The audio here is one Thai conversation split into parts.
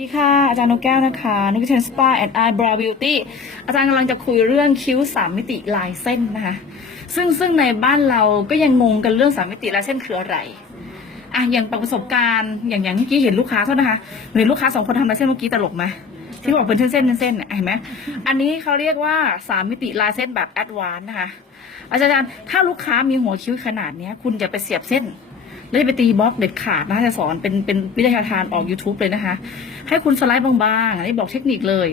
ดีค่ะ อาจารย์นกแก้วนะคะนุกเทนสปาแอนด์ไอบราวบิวตี้อาจารย์กำลังจะคุยเรื่องคิ้วสามมิติลายเส้นนะคะซึ่งซึ่งในบ้านเราก็ยังงงกันเรื่องสามมิติลายเส้นคืออะไรอะอย่างประสบการณ์อย่างอย่างเมื่อกี้เห็นลูกค้าโทษนะคะเห็นลูกค้าสองคนทำลายเส้นเมื่อกี้ตลกไหมที่บอกเป็นเส้นเส้นเส้นเนี่ยเห็นไหมอันนี้เขาเรียกว่าสามมิติลายเส้นแบบแอดวานนะคะอาจารย์ถ้าลูกค้ามีหัวคิ้วขนาดนี้คุณจะไปเสียบเส้น แล้วจะไปตีบล็อกเด็ดขาดนะจะสอนเป็นเป็นวิทยาทานออก YouTube เลยนะคะ ให้คุณสไลด์บางๆอันนี้บอกเทคนิคเลย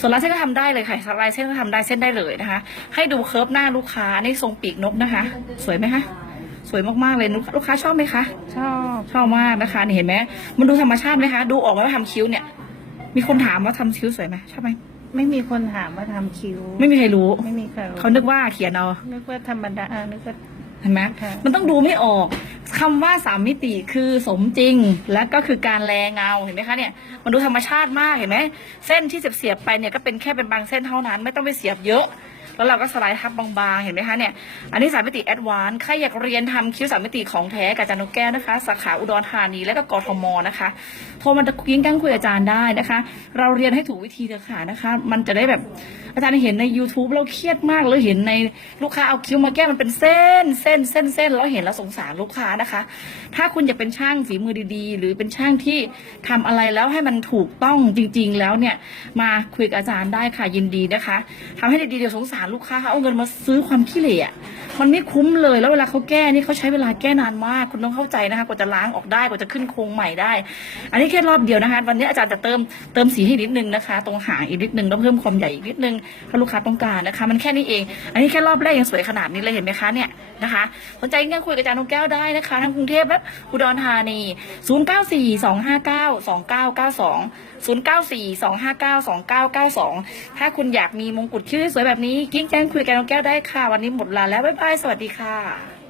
สไลด์เส้นก็ทำได้เลยค่ะสไลด์เส้นก็ทำได้เส้นได้เลยนะคะ ให้ดูเคิร์ฟหน้าลูกค้าอันนี่ทรงปีกนกนะคะ สวยไหมคะสวยมากๆเลยลูกลูกค้าชอบไหมคะชอบชอบมากนะคะนี่เห็นไหมมันดูธรรมชาติไหมคะ ดูออกไหมว่าทำคิ้วเนี่ย มีคนถามว่าทำคิ้วสวยไหมชอบไหมไม่มีคนถามว่าทำคิ้ว ไม่มีใครรู้ไม่มีใครเขานึกว่าเขียนเอานึกว่าธรรมดานึกว่าเห็นไหมค่ะมันต้องดูไม่ออก คำว่าสามมิติคือสมจริงและก็คือการแลเงาเห็นไหมคะเนี่ยมันดูธรรมชาติมากเห็นไหมเส้นที่เสียบๆไปเนี่ยก็เป็นแค่เป็นบางเส้นเท่านั้น ไม่ต้องไปเสียบเยอะ แล้วเราก็สไลด์ทับบางๆ เห็นไหมคะเนี่ย อันนี้สามมิติแอดวานซ์ใครอยากเรียนทำคิ้วสามมิติของแท้กับอาจารย์นกแก้วนะคะ สาขาอุดรธานีและก็กทมนะคะ โทรมาตะกิ้งกั้งคุยอาจารย์ได้นะคะ เราเรียนให้ถูกวิธีเถอะค่ะนะคะ มันจะได้แบบอาจารย์เห็นใน YouTube เราเครียดมากเลยเห็นในลูกค้าเอาคิ้วมาแก้มันเป็นเส้น เส้นเส้นเส้นแล้วเห็นแล้วสงสารลูกค้านะคะ ถ้าคุณอยากเป็นช่างฝีมือดีๆ หรือเป็นช่างที่ทำอะไรแล้วให้มันถูกต้องจริง ๆ แล้วเนี่ยมาคุยกับอาจารย์ได้ค่ะยินดีนะคะทำให้ดีๆเดี๋ยวสงสารลูกค้าเขาเอาเงินมาซื้อความขี้เหร่อะมันไม่คุ้มเลยแล้วเวลาเขาแก้นี่เขาใช้เวลาแก้นานมากคุณต้องเข้าใจนะคะกว่าจะล้างออกได้กว่าจะขึ้นโครงใหม่ได้ อันนี้แค่รอบเดียวนะคะ วันนี้อาจารย์จะเติมเติมสีให้นิดนึงนะคะ ตรงหางอีกนิดนึงแล้วเพิ่มความใหญ่อีกนิดนึงถ้าลูกค้าต้องการนะคะ มันแค่นี้เอง อันนี้แค่รอบแรกยังสวยขนาดนี้เลยเห็นไหมคะเนี่ยนะคะสนใจงั้นคุยกับอาจารย์นกแก้วได้นะคะทั้งกรุงเทพและอุดรธานี 0 9 4 2 5 9 2 9 9 2 0 9 4 2 5 9 2 9 9 2 ถ้าคุณอยากมีมงกุฎคิ้วสวยแบบนี้กิ้งแจ้งคุยกันน้องแก้วได้ค่ะ วันนี้หมดเวลาแล้ว บ๊ายบาย สวัสดีค่ะ